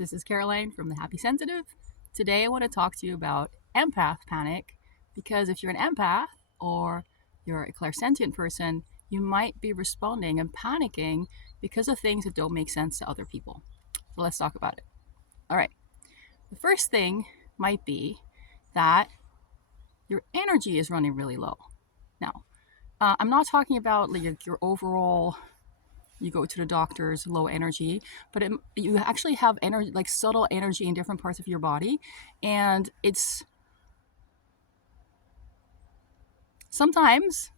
This is Caroline from The Happy Sensitive. Today I want to talk to you about empath panic because if you're an empath or you're a clairsentient person, you might be responding and panicking because of things that don't make sense to other people. So let's talk about it. All right. The first thing might be that your energy is running really low. Now, I'm not talking about like your overall you go to the doctor's low energy, but you actually have energy, like subtle energy in different parts of your body. And sometimes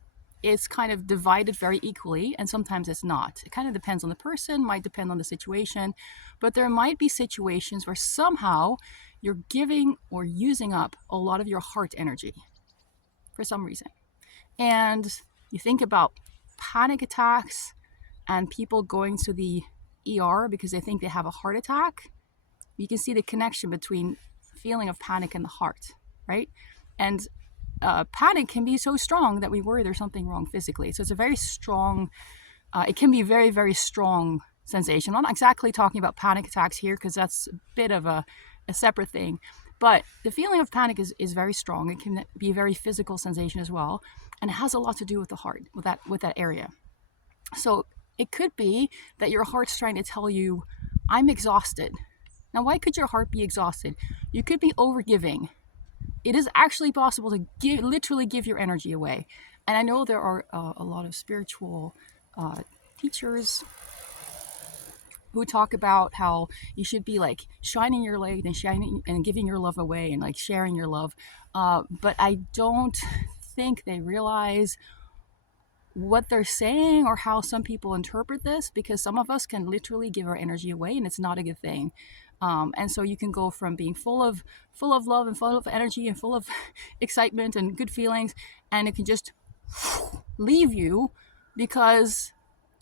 it's kind of divided very equally and sometimes it's not. It kind of depends on the person, might depend on the situation, but there might be situations where somehow you're giving or using up a lot of your heart energy for some reason. And you think about panic attacks and people going to the ER because they think they have a heart attack. You can see the connection between feeling of panic and the heart, right? And panic can be so strong that we worry there's something wrong physically. So it's a very strong, it can be a very, very strong sensation. I'm not exactly talking about panic attacks here because that's a bit of a separate thing. But the feeling of panic is very strong. It can be a very physical sensation as well. And it has a lot to do with the heart, with that area. So it could be that your heart's trying to tell you, I'm exhausted. Now, why could your heart be exhausted? You could be overgiving. It is actually possible to literally give your energy away. And I know there are a lot of spiritual teachers who talk about how you should be like shining your light and shining and giving your love away and like sharing your love. But I don't think they realize what they're saying or how some people interpret this, because some of us can literally give our energy away and it's not a good thing. And so you can go from being full of love and full of energy and full of excitement and good feelings, and it can just leave you because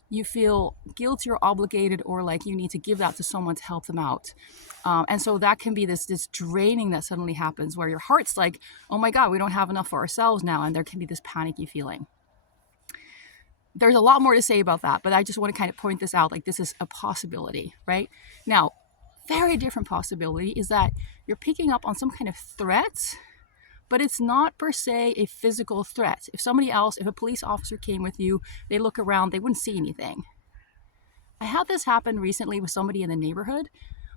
you feel guilty or obligated or like you need to give that to someone to help them out. And so that can be this draining that suddenly happens where your heart's like, oh my God, we don't have enough for ourselves now. And there can be this panicky feeling. There's a lot more to say about that, but I just want to kind of point this out, like this is a possibility, right? Now, very different possibility is that you're picking up on some kind of threat, but it's not per se a physical threat. If a police officer came with you, they look around, they wouldn't see anything. I had this happen recently with somebody in the neighborhood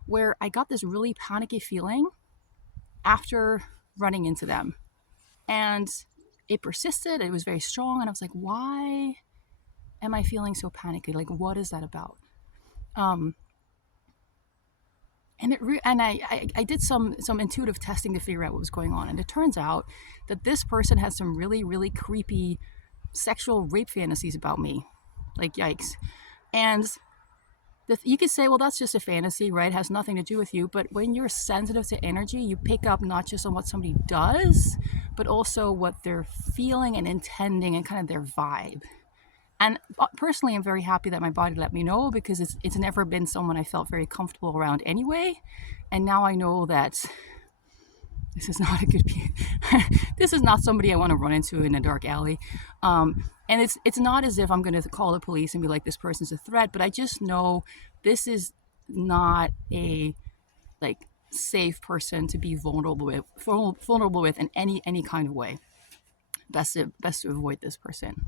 where I got this really panicky feeling after running into them. And it persisted, it was very strong, and I was like, why am I feeling so panicky? Like, what is that about? And I did some intuitive testing to figure out what was going on, and it turns out that this person had some really, really creepy sexual rape fantasies about me. Like, yikes. And you could say, well, that's just a fantasy, right? It has nothing to do with you. But when you're sensitive to energy, you pick up not just on what somebody does, but also what they're feeling and intending and kind of their vibe. And personally, I'm very happy that my body let me know, because it's never been someone I felt very comfortable around anyway. And now I know that this is not a good this is not somebody I want to run into in a dark alley. And it's not as if I'm going to call the police and be like, this person's a threat, but I just know this is not a like safe person to be vulnerable with in any kind of way. Best to avoid this person.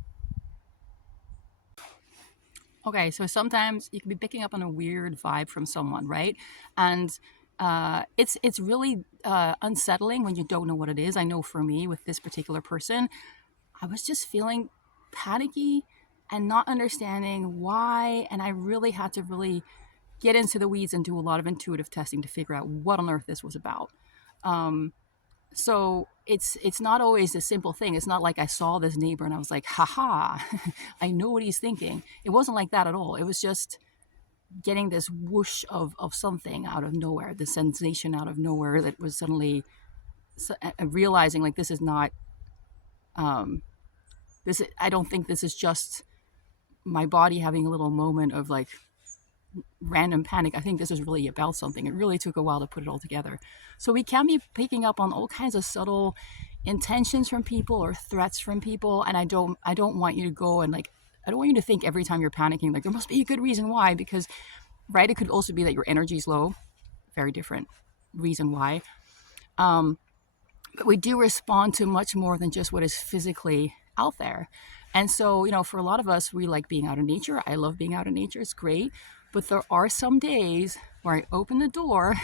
Okay, so sometimes you can be picking up on a weird vibe from someone, right? And it's really unsettling when you don't know what it is. I know for me with this particular person, I was just feeling panicky and not understanding why, and I really had to really get into the weeds and do a lot of intuitive testing to figure out what on earth this was about. So it's not always a simple thing. It's not like I saw this neighbor and I was like, haha, I know what he's thinking. It wasn't like that at all. It was just getting this whoosh of something out of nowhere, the sensation out of nowhere that was suddenly realizing like this is not, I don't think this is just my body having a little moment of like random panic. I think this is really about something. It really took a while to put it all together. So we can be picking up on all kinds of subtle intentions from people or threats from people, and I don't want you to go and like, I don't want you to think every time you're panicking like there must be a good reason why, because right, it could also be that your energy's low. very different reason why. But we do respond to much more than just what is physically out there. And so, for a lot of us, we like being out in nature. I love being out in nature, it's great. But there are some days where I open the door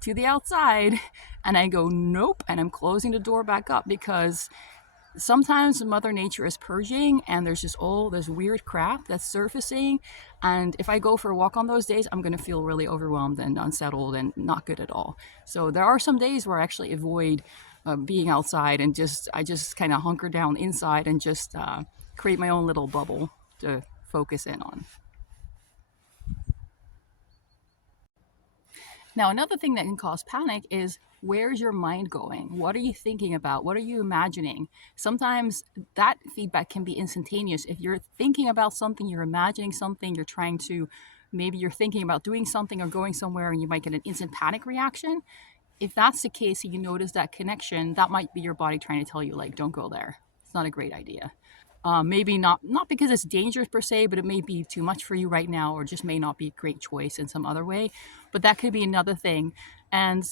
to the outside and I go, nope, and I'm closing the door back up because sometimes Mother Nature is purging and there's just all this weird crap that's surfacing. And if I go for a walk on those days, I'm going to feel really overwhelmed and unsettled and not good at all. So there are some days where I actually avoid being outside and I just kind of hunker down inside and just create my own little bubble to focus in on. Now, another thing that can cause panic is where's your mind going? What are you thinking about? What are you imagining? Sometimes that feedback can be instantaneous. If you're thinking about something, you're imagining something, maybe you're thinking about doing something or going somewhere and you might get an instant panic reaction. If that's the case and you notice that connection, that might be your body trying to tell you, like, don't go there. It's not a great idea. Maybe not because it's dangerous per se, but it may be too much for you right now, or just may not be a great choice in some other way. But that could be another thing. And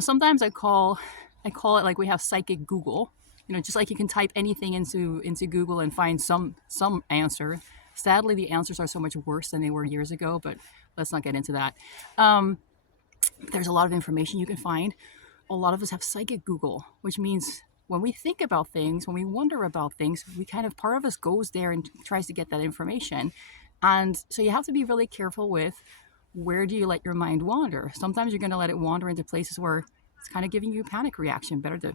sometimes I call it like we have psychic Google. Just like you can type anything into Google and find some answer. Sadly, the answers are so much worse than they were years ago, but let's not get into that. There's a lot of information you can find. A lot of us have psychic Google, which means when we think about things, when we wonder about things, part of us goes there and tries to get that information. And so you have to be really careful with where do you let your mind wander. Sometimes you're going to let it wander into places where it's kind of giving you a panic reaction. Better to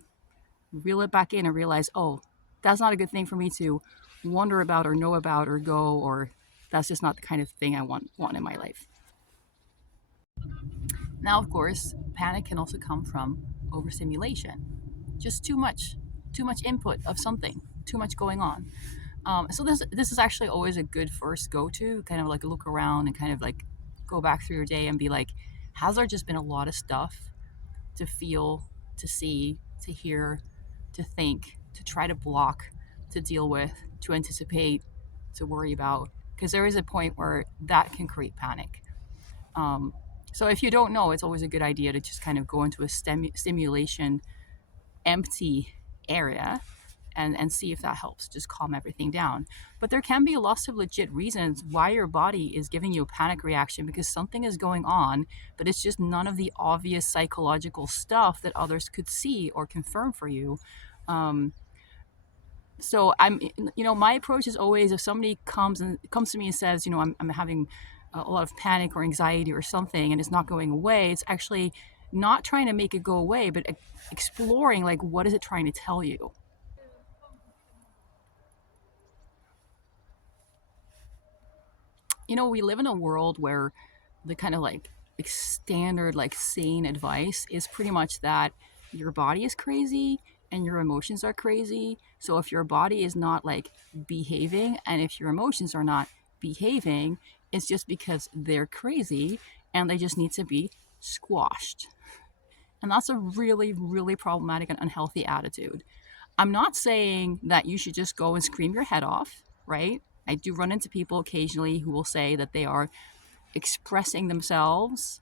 reel it back in and realize, oh, that's not a good thing for me to wonder about or know about or go, or that's just not the kind of thing I want in my life. Now, of course, panic can also come from overstimulation. Just too much input of something, too much going on. So this is actually always a good first go to, kind of like look around and kind of like go back through your day and be like, has there just been a lot of stuff to feel, to see, to hear, to think, to try to block, to deal with, to anticipate, to worry about? Because there is a point where that can create panic. So if you don't know, it's always a good idea to just kind of go into a stimulation empty area and see if that helps just calm everything down. But there can be lots of legit reasons why your body is giving you a panic reaction, because something is going on, but it's just none of the obvious psychological stuff that others could see or confirm for you. So my approach is always, if somebody comes to me and says, I'm having a lot of panic or anxiety or something and it's not going away, it's actually not trying to make it go away, but exploring, like, what is it trying to tell you? We live in a world where the kind of like standard, like, sane advice is pretty much that your body is crazy and your emotions are crazy. So if your body is not like behaving and if your emotions are not behaving, it's just because they're crazy and they just need to be squashed. And that's a really, really problematic and unhealthy attitude. I'm not saying that you should just go and scream your head off, right? I do run into people occasionally who will say that they are expressing themselves,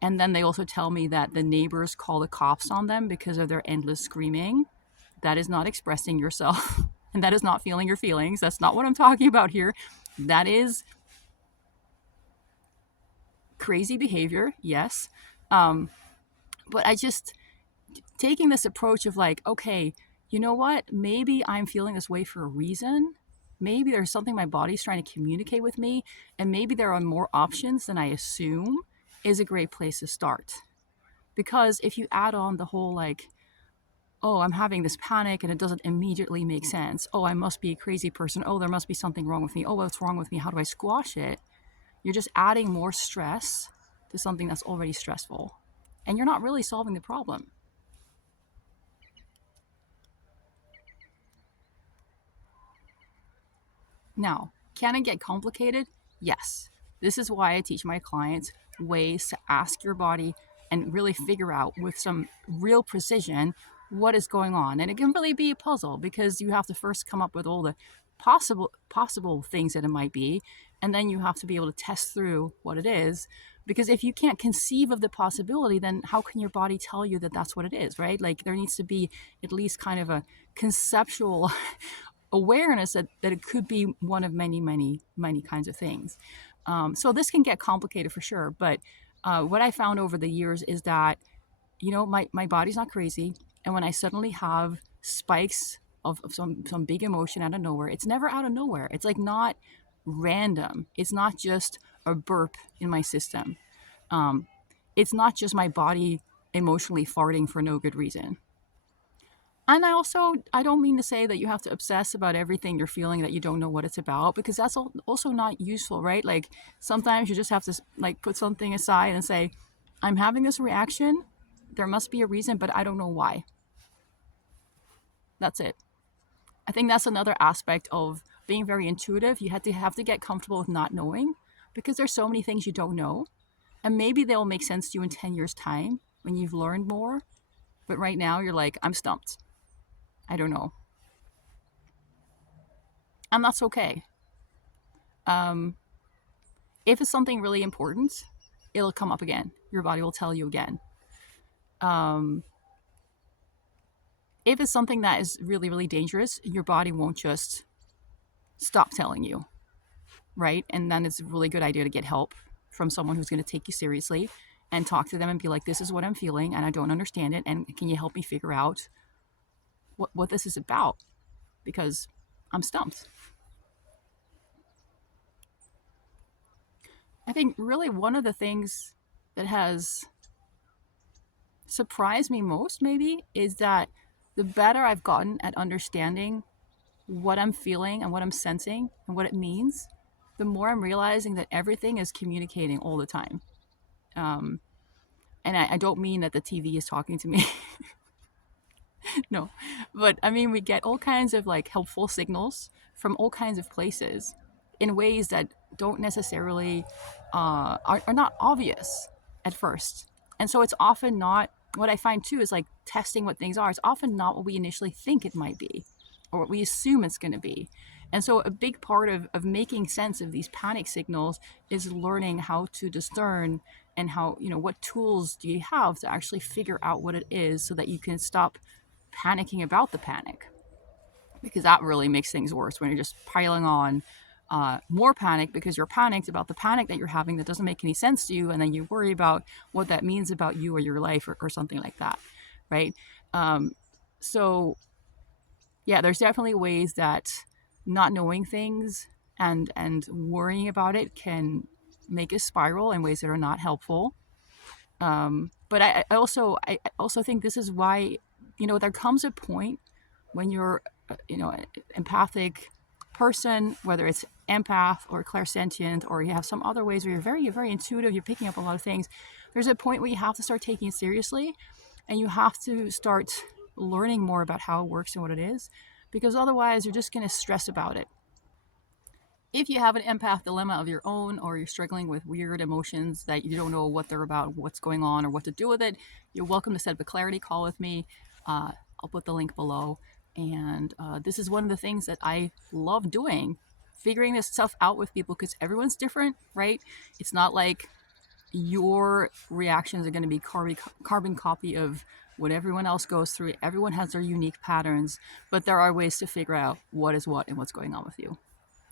and then they also tell me that the neighbors call the cops on them because of their endless screaming. That is not expressing yourself, and that is not feeling your feelings. That's not what I'm talking about here. That is crazy behavior, yes. But I just taking this approach of like, okay, you know what? Maybe I'm feeling this way for a reason. Maybe there's something my body's trying to communicate with me, and maybe there are more options than I assume, is a great place to start. Because if you add on the whole, like, oh, I'm having this panic and it doesn't immediately make sense. Oh, I must be a crazy person. Oh, there must be something wrong with me. Oh, what's wrong with me? How do I squash it? You're just adding more stress to something that's already stressful. And you're not really solving the problem. Now, can it get complicated? Yes. This is why I teach my clients ways to ask your body and really figure out with some real precision what is going on. And it can really be a puzzle because you have to first come up with all the possible things that it might be, And then you have to be able to test through what it is. Because if you can't conceive of the possibility, then how can your body tell you that that's what it is, right? Like there needs to be at least kind of a conceptual awareness that it could be one of many, many, many kinds of things. So this can get complicated for sure. But what I found over the years is that, my body's not crazy. And when I suddenly have spikes of some big emotion out of nowhere, it's never out of nowhere. It's like not random. It's not just a burp in my system. Um, it's not just my body emotionally farting for no good reason. And I don't mean to say that you have to obsess about everything you're feeling that you don't know what it's about, because that's also not useful, right? Like sometimes you just have to like put something aside and say, I'm having this reaction. There must be a reason, but I don't know why. That's it. I think that's another aspect of being very intuitive. You have to get comfortable with not knowing, because there's so many things you don't know. And maybe they'll make sense to you in 10 years' time when you've learned more. But right now you're like, I'm stumped. I don't know. And that's okay. Um, if it's something really important, it'll come up again. Your body will tell you again. Um, if it's something that is really, really dangerous, your body won't just stop telling you, right? And then it's a really good idea to get help from someone who's going to take you seriously and talk to them and be like, this is what I'm feeling and I don't understand it. And can you help me figure out what this is about? Because I'm stumped. I think really one of the things that has surprised me most, maybe, is that the better I've gotten at understanding what I'm feeling and what I'm sensing and what it means, the more I'm realizing that everything is communicating all the time. Um, and I don't mean that the TV is talking to me. No, but I mean we get all kinds of like helpful signals from all kinds of places in ways that don't necessarily are not obvious at first. And so it's often not, what I find too is like testing what things are, it's often not what we initially think it might be or what we assume it's going to be. And so a big part of making sense of these panic signals is learning how to discern, and how, what tools do you have to actually figure out what it is so that you can stop panicking about the panic, because that really makes things worse when you're just piling on more panic because you're panicked about the panic that you're having that doesn't make any sense to you, and then you worry about what that means about you or your life, or something like that, right? So yeah, there's definitely ways that not knowing things and worrying about it can make us spiral in ways that are not helpful. But I also think this is why, there comes a point when you're, an empathic person, whether it's empath or clairsentient, or you have some other ways where you're very, very intuitive, you're picking up a lot of things. There's a point where you have to start taking it seriously, and you have to start learning more about how it works and what it is, because otherwise you're just going to stress about it. If you have an empath dilemma of your own, or you're struggling with weird emotions that you don't know what they're about, what's going on, or what to do with it, you're welcome to set up a clarity call with me. I'll put the link below. And this is one of the things that I love doing, figuring this stuff out with people, because everyone's different, right? It's not like your reactions are going to be carbon copy of what everyone else goes through. Everyone has their unique patterns, but there are ways to figure out what is what and what's going on with you.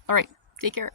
All right, take care.